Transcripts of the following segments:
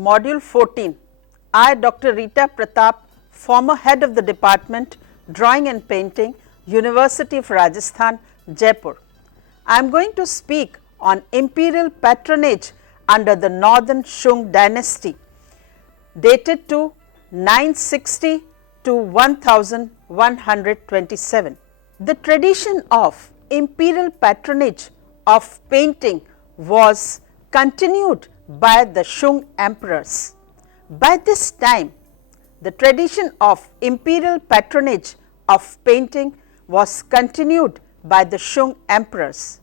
Module 14. I, Dr. Rita Pratap, former head of the Department, Drawing and Painting, University of Rajasthan, Jaipur. I am going to speak on imperial patronage under the Northern Shung dynasty, dated to 960 to 1127. The tradition of imperial patronage of painting was continued by the Shung emperors. By this time, the tradition of imperial patronage of painting was continued by the Shung emperors.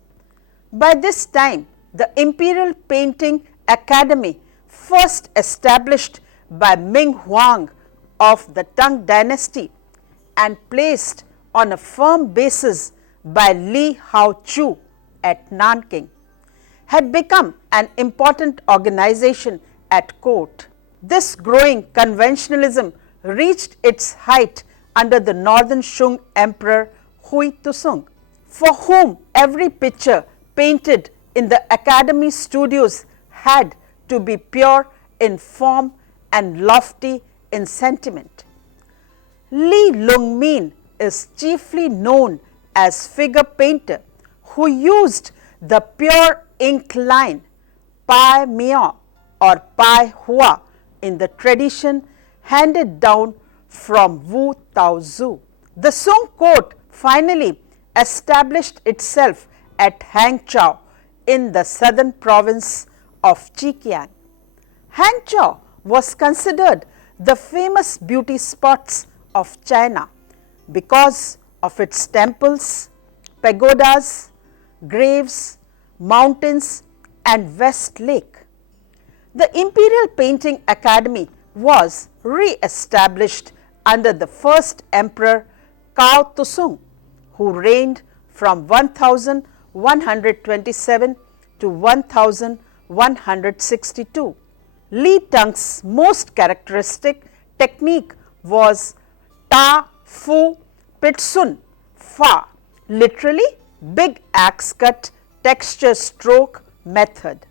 By this time, the Imperial Painting Academy, first established by Ming Huang of the Tang dynasty and placed on a firm basis by Li Hangchow at Nanking, had become an important organization at court. This growing conventionalism reached its height under the Northern Shung Emperor Hui-tsung, for whom every picture painted in the academy studios had to be pure in form and lofty in sentiment. Li Lung-mien is chiefly known as figure painter who used the pure ink line Pai Miao or Pai Hua in the tradition handed down from Wu Taozu. The Song court finally established itself at Hangchow in the southern province of Zhejiang. Hangchow was considered the famous beauty spots of China because of its temples, pagodas, graves, mountains and West Lake. The Imperial Painting Academy was re-established under the first emperor Cao Tsung, who reigned from 1127 to 1162. Li Tung's most characteristic technique was Ta Fu Pitsun Fa, literally big axe cut texture stroke method.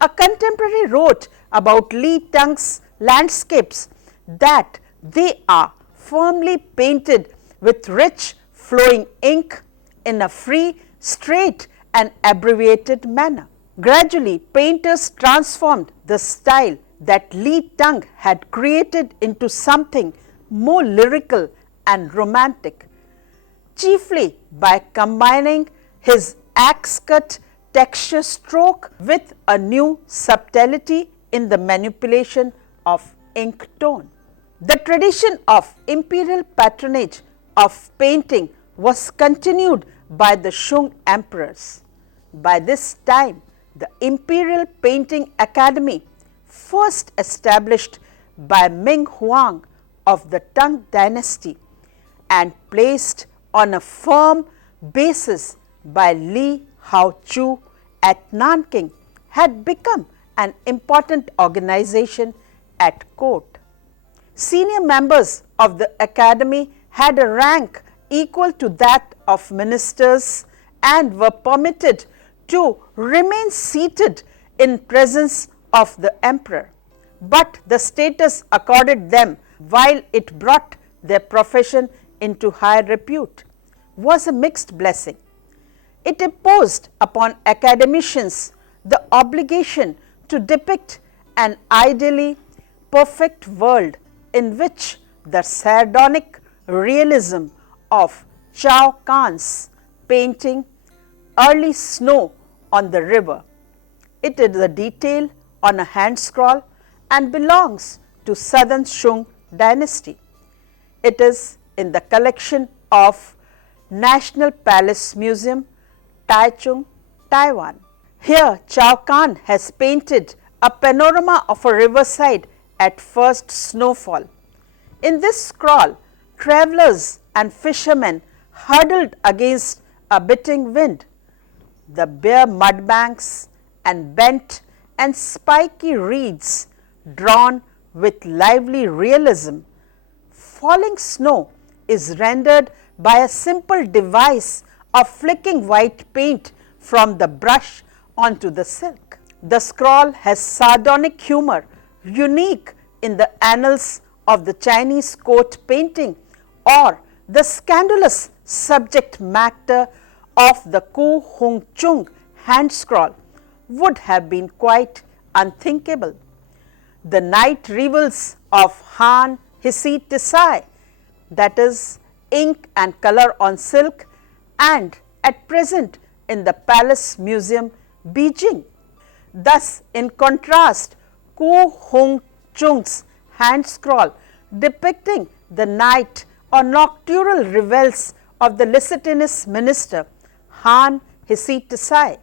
A contemporary wrote about Li Tung's landscapes that they are firmly painted with rich flowing ink in a free, straight and abbreviated manner. Gradually, painters transformed the style that Li Tung had created into something more lyrical and romantic, chiefly by combining his axe-cut texture stroke with a new subtlety in the manipulation of ink tone. The tradition of imperial patronage of painting was continued by the Shung emperors. By this time, the Imperial Painting Academy, first established by Ming Huang of the Tang dynasty and placed on a firm basis by Li Hangchow at Nanking, had become an important organization at court. Senior members of the academy had a rank equal to that of ministers and were permitted to remain seated in presence of the emperor, but the status accorded them, while it brought their profession into high repute, was a mixed blessing. It imposed upon academicians the obligation to depict an ideally perfect world in which the sardonic realism of Chao Kahn's painting Early Snow on the River. It is a detail on a hand scroll and belongs to Southern Shung dynasty. It is in the collection of National Palace Museum, Taichung, Taiwan. Here Chao Kahn has painted a panorama of a riverside at first snowfall. In this scroll, travelers and fishermen huddled against a biting wind. The bare mud banks and bent and spiky reeds drawn with lively realism. Falling snow is rendered by a simple device of flicking white paint from the brush onto the silk. The scroll has sardonic humor unique in the annals of the Chinese court painting or the scandalous subject matter of the Hangchow hand scroll would have been quite unthinkable. The night revels of Han Hsi-tsai, that is, ink and color on silk, and at present in the Palace Museum, Beijing. Thus, in contrast, Hangchow's hand scroll depicting the night or nocturnal revels of the licentious minister Han Hsi-tsai,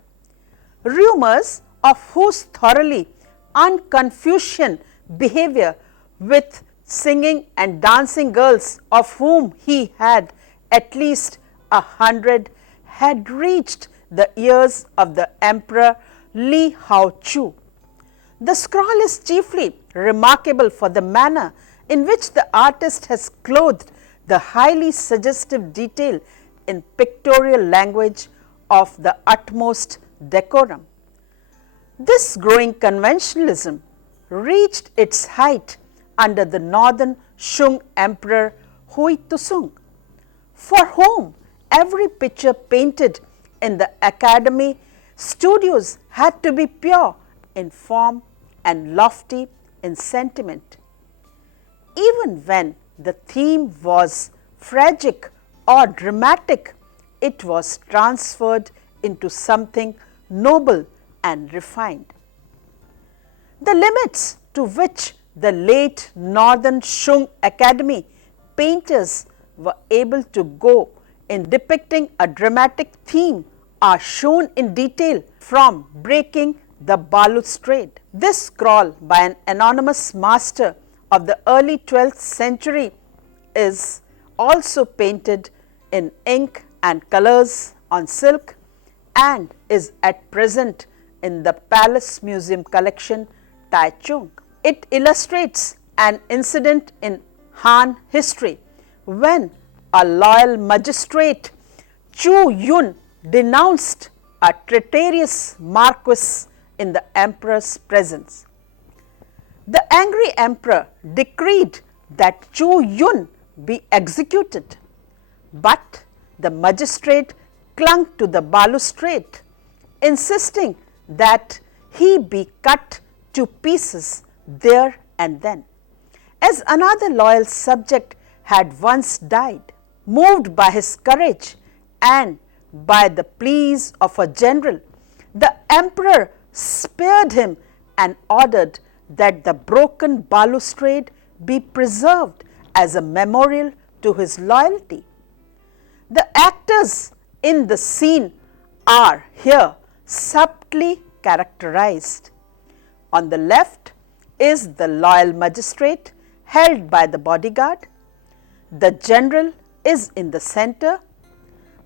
rumors of whose thoroughly un-Confucian behavior with singing and dancing girls, of whom he had at least 100, had reached the ears of the Emperor Li Hangchow. The scroll is chiefly remarkable for the manner in which the artist has clothed the highly suggestive detail in pictorial language of the utmost decorum. This growing conventionalism reached its height under the northern Shung Emperor Hui-tsung, for whom every picture painted in the academy studios had to be pure in form and lofty in sentiment. Even when the theme was tragic or dramatic, it was transferred into something noble and refined. The limits to which the late Northern Shung Academy painters were able to go in depicting a dramatic theme are shown in detail from Breaking the Balustrade. This scroll by an anonymous master of the early 12th century is also painted in ink and colors on silk and is at present in the Palace Museum collection, Taichung. It illustrates an incident in Han history when a loyal magistrate, Chu Yun, denounced a traitorous marquis in the emperor's presence. The angry emperor decreed that Chu Yun be executed, but the magistrate clung to the balustrade, insisting that he be cut to pieces there and then, as another loyal subject had once died. Moved by his courage and by the pleas of a general, the emperor spared him and ordered that the broken balustrade be preserved as a memorial to his loyalty. The actors in the scene are here subtly characterized. On the left is the loyal magistrate held by the bodyguard. The general is in the center.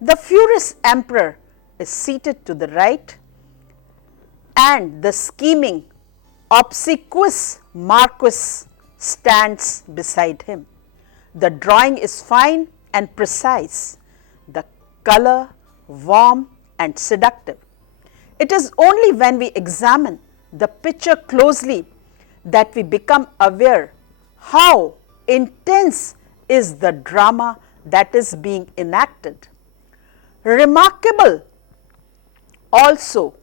The furious emperor is seated to the right, and the scheming, obsequious marquis stands beside him. The drawing is fine and precise, the color warm and seductive. It is only when we examine the picture closely that we become aware how intense is the drama that is being enacted. Remarkable also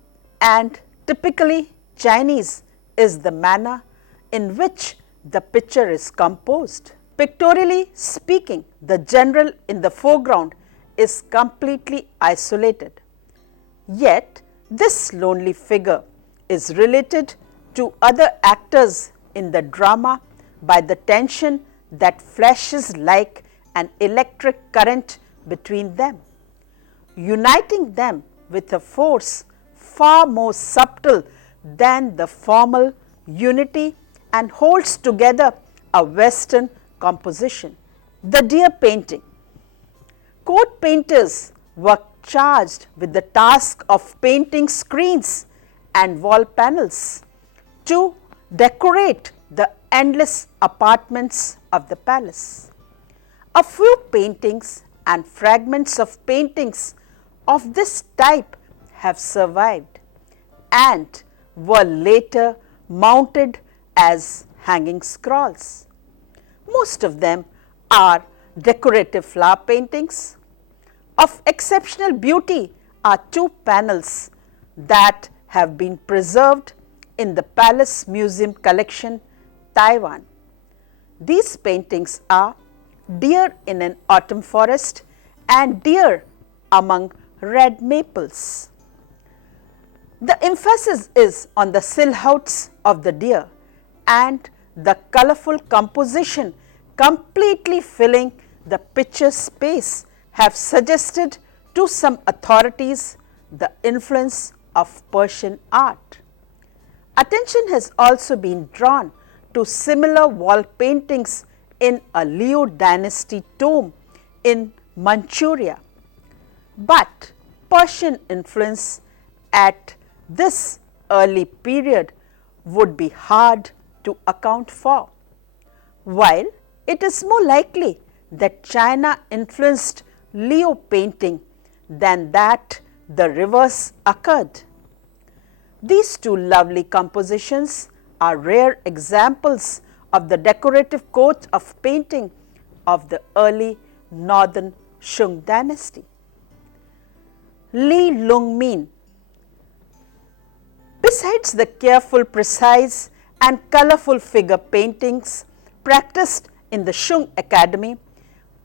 and typically Chinese is the manner in which the picture is composed. Pictorially speaking, the general in the foreground is completely isolated. Yet, this lonely figure is related to other actors in the drama by the tension that flashes like an electric current between them, uniting them with a force far more subtle than the formal unity and holds together a Western composition. The deer painting. Court painters were charged with the task of painting screens and wall panels to decorate the endless apartments of the palace. A few paintings and fragments of paintings of this type have survived and were later mounted as hanging scrolls. Most of them are decorative flower paintings. Of exceptional beauty are two panels that have been preserved in the Palace Museum collection, Taiwan. These paintings are Deer in an Autumn Forest and Deer among Red Maples. The emphasis is on the silhouettes of the deer and the colorful composition completely filling the picture space have suggested to some authorities the influence of Persian art. Attention has also been drawn to similar wall paintings in a Liu dynasty tomb in Manchuria. But Persian influence at this early period would be hard to account for, while it is more likely that China influenced Liu painting than that the reverse occurred. These two lovely compositions are rare examples of the decorative court of painting of the early northern Shung dynasty. Li Lung-mien. Besides the careful, precise and colorful figure paintings practiced in the Shung Academy,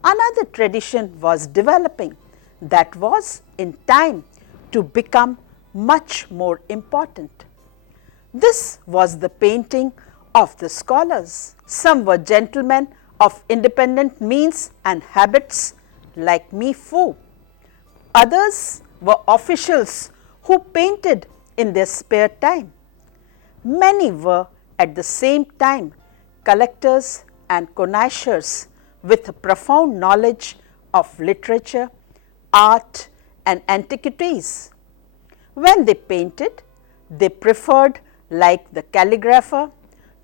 another tradition was developing that was in time to become much more important. This was the painting of the scholars. Some were gentlemen of independent means and habits like Mi Fu. Others were officials who painted in their spare time. Many were at the same time collectors and connoisseurs with a profound knowledge of literature, art and antiquities. When they painted, they preferred, like the calligrapher,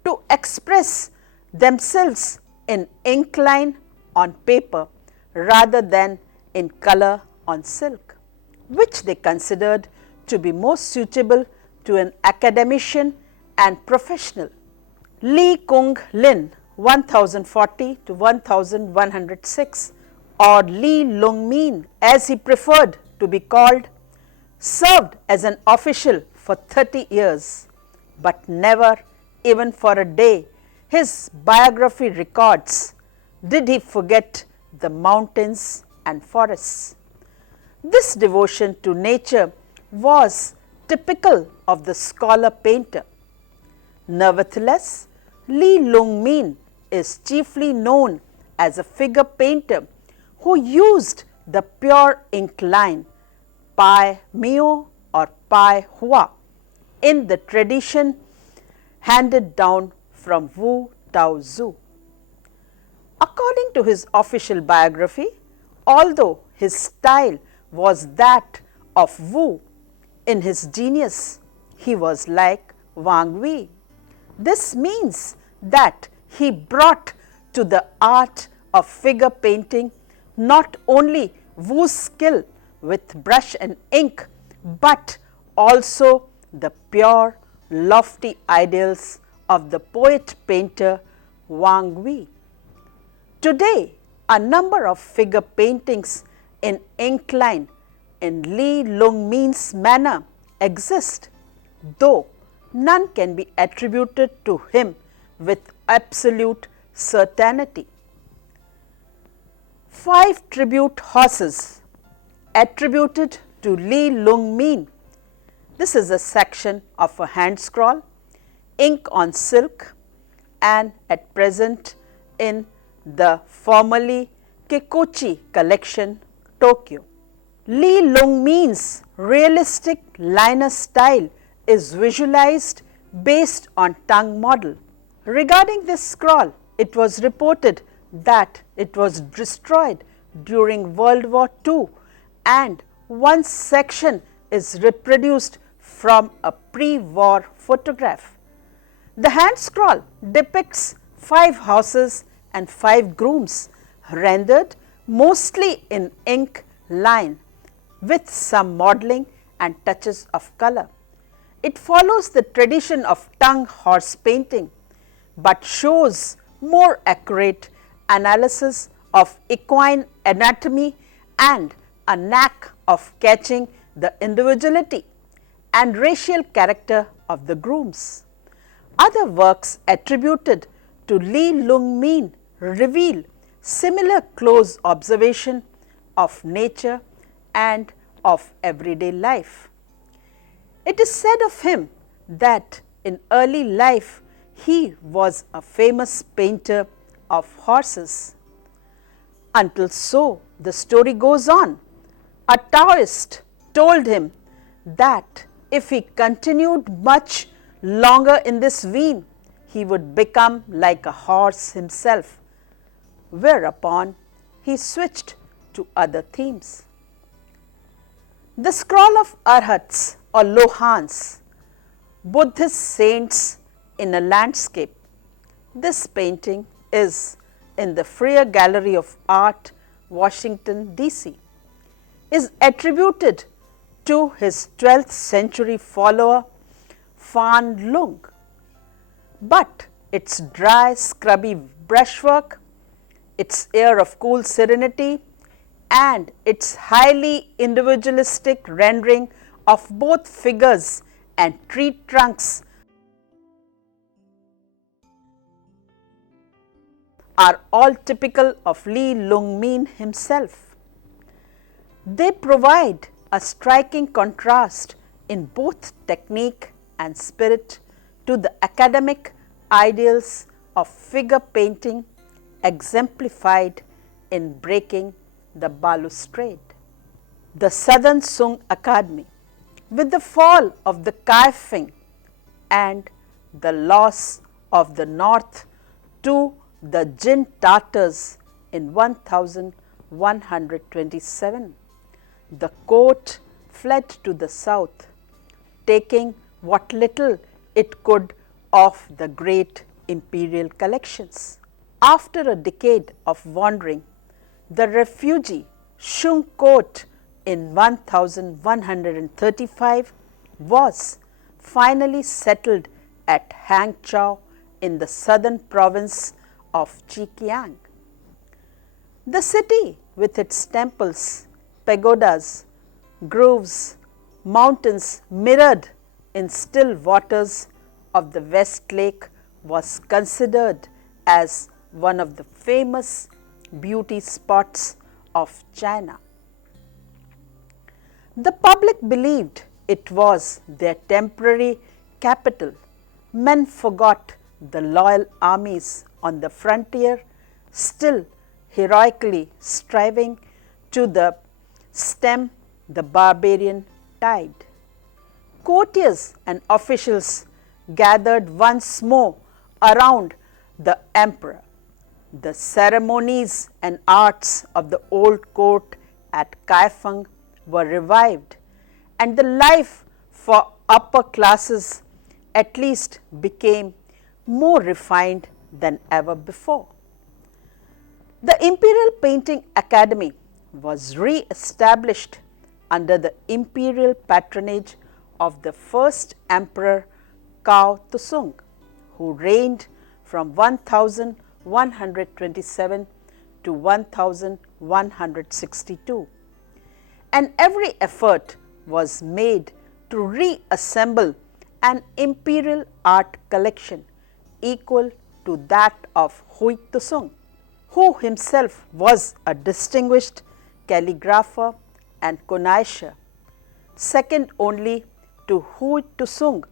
to express themselves in ink line on paper rather than in color on silk, which they considered to be more suitable to an academician and professional. Li Kung-lin 1040 to 1106 or Li Lung-mien as he preferred to be called, served as an official for 30 years, but never even for a day, his biography records, did he forget the mountains and forests. This devotion to nature was typical of the scholar painter. Nevertheless, Li Lung-mien is chiefly known as a figure painter who used the pure ink line Pai Mio or Pai Hua in the tradition handed down from Wu Tao Zu. According to his official biography, although his style was that of Wu, in his genius he was like Wang Wei. This means that he brought to the art of figure painting not only Wu's skill with brush and ink, but also the pure, lofty ideals of the poet-painter Wang Wei. Today, a number of figure paintings in ink line in Li Lung-mien's manner exist, though none can be attributed to him with absolute certainty. 5 tribute horses attributed to Li Lung-mien. This is a section of a hand scroll, ink on silk, and at present in the formerly Kikuchi collection, Tokyo. Li Lung-mien's realistic liner style is visualized based on tongue model. Regarding this scroll, it was reported that it was destroyed during World War II and one section is reproduced from a pre-war photograph. The hand scroll depicts 5 horses and 5 grooms rendered mostly in ink line with some modeling and touches of color. It follows the tradition of tongue horse painting but shows more accurate analysis of equine anatomy and a knack of catching the individuality and racial character of the grooms. Other works attributed to Li Lung-mien reveal similar close observation of nature and of everyday life. It is said of him that in early life he was a famous painter of horses. Until so, the story goes on, a Taoist told him that if he continued much longer in this vein, he would become like a horse himself, whereupon he switched to other themes. The scroll of Arhats or Lohans, Buddhist saints in a landscape. This painting is in the Freer Gallery of Art, Washington, D.C. is attributed to his 12th century follower Fan Lung, but its dry, scrubby brushwork, its air of cool serenity, and its highly individualistic rendering of both figures and tree trunks are all typical of Li Lung-mien himself. They provide a striking contrast in both technique and spirit to the academic ideals of figure painting exemplified in breaking the balustrade. The Southern Sung Academy, with the fall of the Kaifeng and the loss of the north to the Jin Tatars in 1127, the court fled to the south, taking what little it could of the great imperial collections. After a decade of wandering, the refugee Shung court in 1135 was finally settled at Hangchow in the southern province of Zhejiang. The city with its temples, pagodas, groves, mountains mirrored in still waters of the West Lake was considered as one of the famous beauty spots of China. The public believed it was their temporary capital. Men forgot the loyal armies on the frontier, still heroically striving to stem the barbarian tide. Courtiers and officials gathered once more around the emperor. The ceremonies and arts of the old court at Kaifeng were revived, and the life for upper classes at least became more refined than ever before. The Imperial Painting Academy was re-established under the imperial patronage of the first emperor Cao Tusung, who reigned from 1127 to 1162, and every effort was made to reassemble an imperial art collection equal to that of Hui Tusung, who himself was a distinguished calligrapher and connoisseur, second only to Hui Tusung,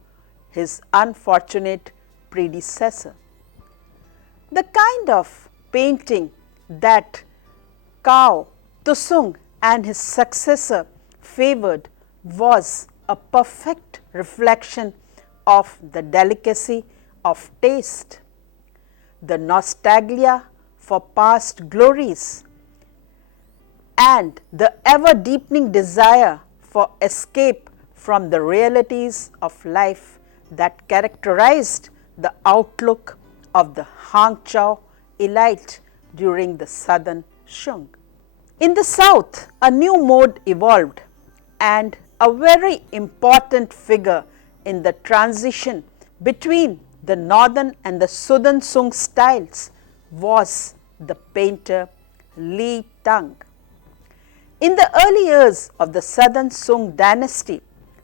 his unfortunate predecessor. The kind of painting that Cao Tusung and his successor favored was a perfect reflection of the delicacy of taste, the nostalgia for past glories, and the ever deepening desire for escape from the realities of life that characterized the outlook of the Hangchow elite during the southern Shung. In the south, a new mode evolved, and a very important figure in the transition between the northern and the southern Sung styles was the painter Li Lung. In the early years of the southern Sung dynasty,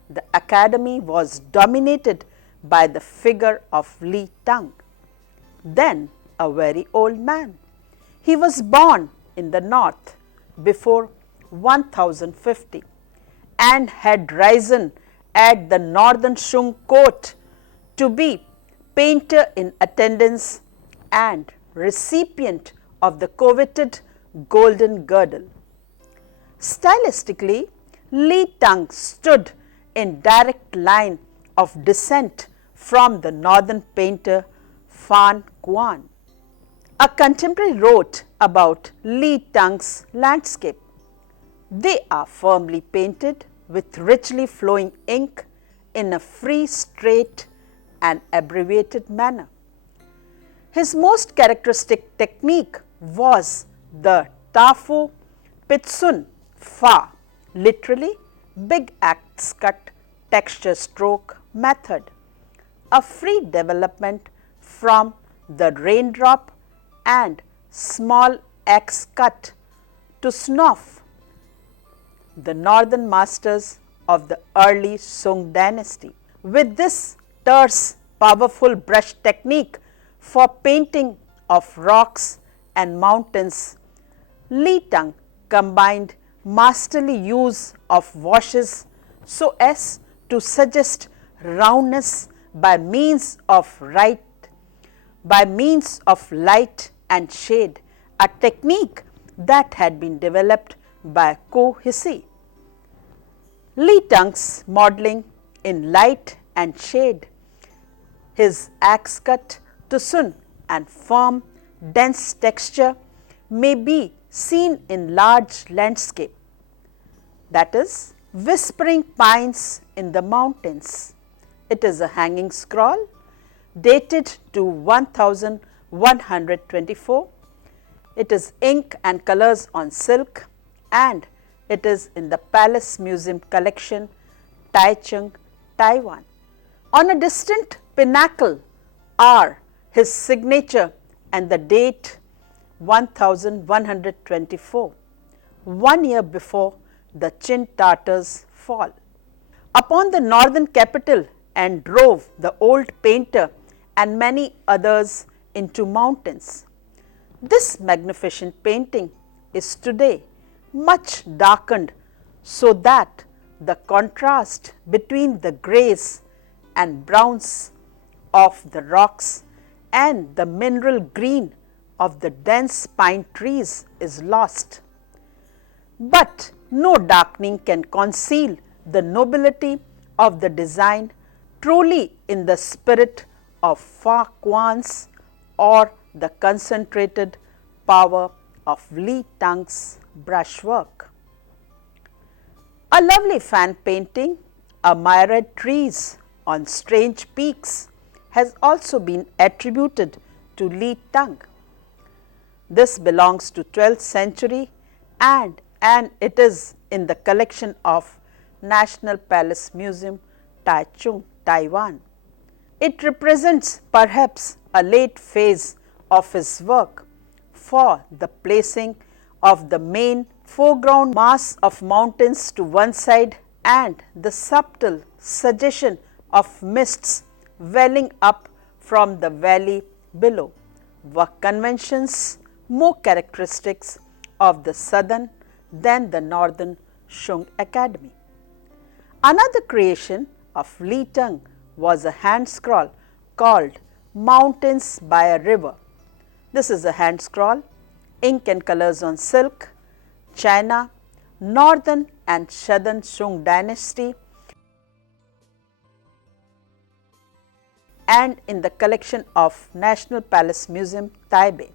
the academy was dominated by the figure of Li Lung, then a very old man. He was born in the north before 1050 and had risen at the northern Sung court to be painter in attendance and recipient of the coveted golden girdle. Stylistically, Li Lung stood in direct line of descent from the northern painter Fan Quan. A contemporary wrote about Li Lung's landscape. They are firmly painted with richly flowing ink in a free, straight and abbreviated manner. His most characteristic technique was the Tafu Pitsun Fa, literally big axe cut texture stroke method, a free development from the raindrop and small axe cut to Snoff, the northern masters of the early Sung dynasty. With this terse, powerful brush technique for painting of rocks and mountains, Li Lung combined masterly use of washes so as to suggest roundness by means of light and shade, a technique that had been developed by Hsi-tsai. Li Lung's modeling in light and shade, his axe cut to sun and firm, dense texture may be seen in large landscape, that is, whispering pines in the mountains. It is a hanging scroll dated to 1124. It is ink and colors on silk and it is in the Palace Museum collection, Taichung, Taiwan. On a distant pinnacle are his signature and the date 1124, 1 year before the Chin Tartars' fall. Upon the northern capital and drove the old painter and many others into mountains. This magnificent painting is today much darkened so that the contrast between the greys and browns of the rocks and the mineral green of the dense pine trees is lost. But no darkening can conceal the nobility of the design truly in the spirit of Fa Quan's or the concentrated power of Li Lung's brushwork. A lovely fan painting, a myriad trees on strange peaks, has also been attributed to Li Lung. This belongs to 12th century and it is in the collection of National Palace Museum, Taichung, Taiwan. It represents perhaps a late phase of his work, for the placing of the main foreground mass of mountains to one side and the subtle suggestion of mists welling up from the valley below were conventions more characteristics of the southern than the northern Sung academy. Another creation of Li Lung was a hand scroll called Mountains by a River. This is a hand scroll, ink and colors on silk, China, northern and southern Sung dynasty, and in the collection of National Palace Museum, Taibei.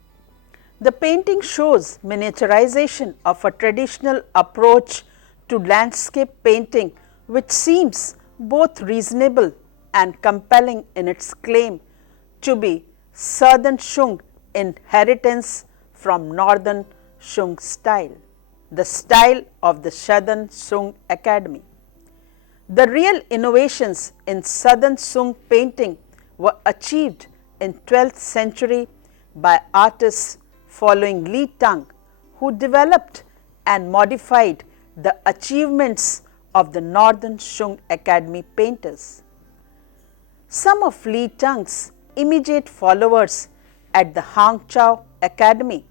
The painting shows miniaturization of a traditional approach to landscape painting which seems both reasonable and compelling in its claim to be southern Sung inheritance from northern Sung style, the style of the southern Sung academy. The real innovations in southern Sung painting were achieved in 12th century by artists following Li Tung, who developed and modified the achievements of the Northern Shung Academy painters. Some of Li Tung's immediate followers at the Hangchow Academy,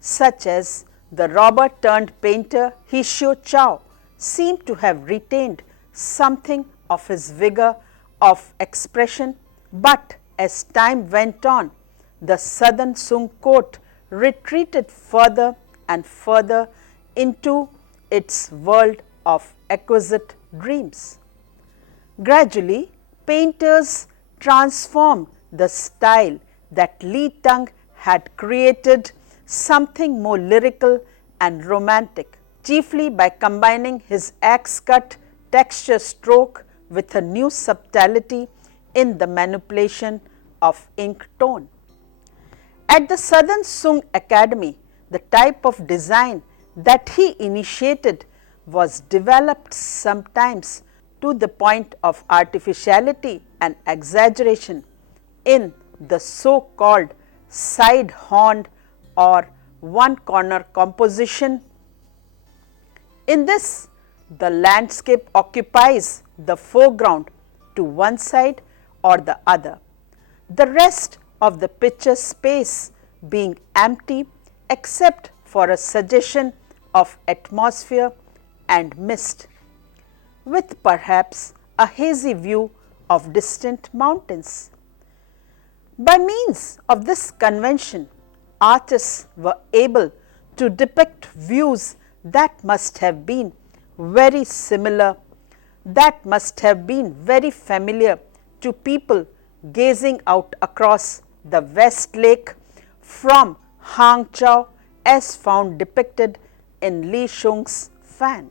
such as the robber turned painter Hsi-tsai, seem to have retained something of his vigor of expression, but as time went on, the Southern Sung court retreated further and further into its world of exquisite dreams. Gradually, painters transformed the style that Li Tung had created something more lyrical and romantic, chiefly by combining his axe-cut texture stroke with a new subtlety in the manipulation of ink tone. At the Southern Sung Academy, the type of design that he initiated was developed sometimes to the point of artificiality and exaggeration in the so-called side-horned or one-corner composition. In this, the landscape occupies the foreground to one side or the other, the rest of the picture space being empty except for a suggestion of atmosphere and mist, with perhaps a hazy view of distant mountains. By means of this convention, artists were able to depict views that must have been very similar, that must have been very familiar to people gazing out across the West Lake from Hangchow, as found depicted in Li Shung's fan.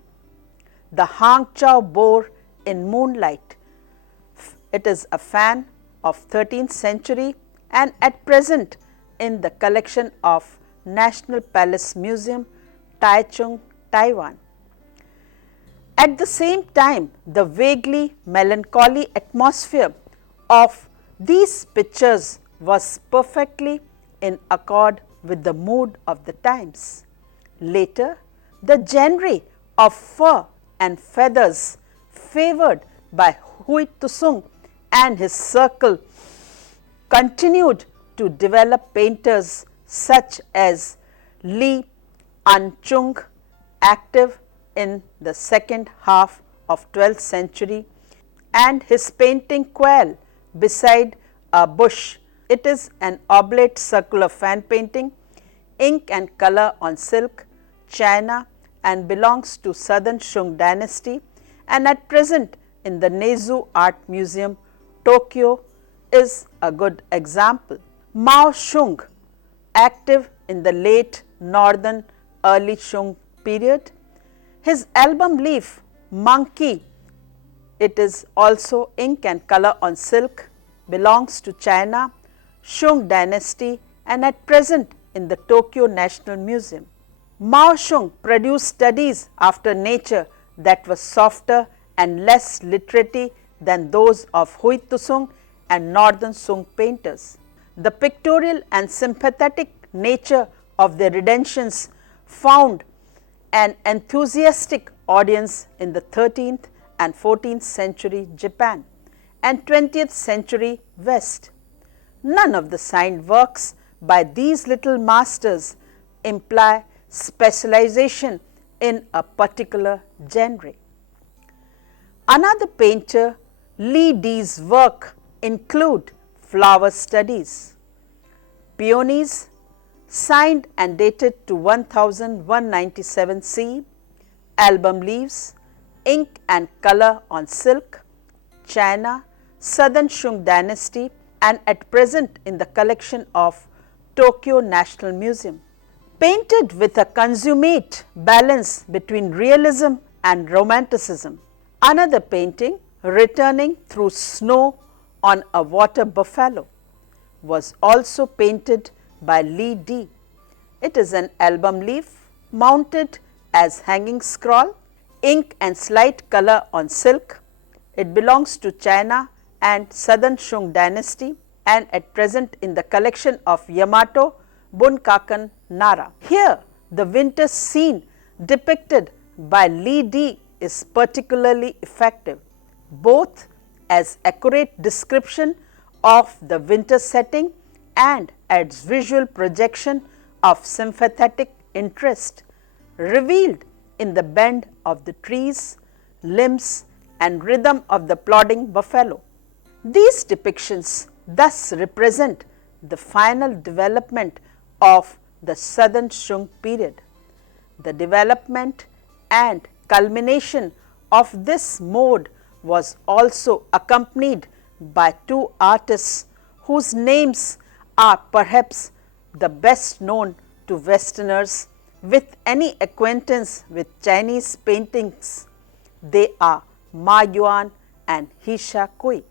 The Hangchow boar in Moonlight. It is a fan of 13th century and at present in the collection of National Palace Museum, Taichung, Taiwan. At the same time, the vaguely melancholy atmosphere of these pictures was perfectly in accord with the mood of the times. Later, the genre of fur and feathers favored by Hsi-tsai and his circle continued to develop painters such as Li Lung-mien, active in the second half of 12th century, and his painting Quail beside a bush. It is an oblate circular fan painting, ink and color on silk, China, and belongs to Southern Shung dynasty, and at present in the Neizu Art Museum, Tokyo, is a good example. Mao Shung, active in the late Northern early Shung period. His album leaf Monkey, it is also ink and color on silk, belongs to China, Shung dynasty, and at present in the Tokyo National Museum. Mao Shung produced studies after nature that were softer and less literary than those of Hsi-tsai and Northern Sung painters. The pictorial and sympathetic nature of their renditions found an enthusiastic audience in the 13th and 14th century Japan and 20th century West. None of the signed works by these little masters imply specialization in a particular genre. Another painter, Li Di's work include flower studies, peonies signed and dated to 1197 CE, album leaves, ink and color on silk, China, Southern Shung dynasty, and at present in the collection of Tokyo National Museum. Painted with a consummate balance between realism and romanticism. Another painting, Returning Through Snow on a Water Buffalo, was also painted by Li Di. It is an album leaf mounted as hanging scroll, ink and slight color on silk. It belongs to China and Southern Shung dynasty and at present in the collection of Yamato Bunkaken Nara. Here, the winter scene depicted by Li Di is particularly effective, both as accurate description of the winter setting and as visual projection of sympathetic interest revealed in the bend of the trees, limbs and rhythm of the plodding buffalo. These depictions thus represent the final development of the Southern Shung period. The development and culmination of this mode was also accompanied by two artists whose names are perhaps the best known to Westerners with any acquaintance with Chinese paintings. They are Ma Yuan and Hsi-tsai.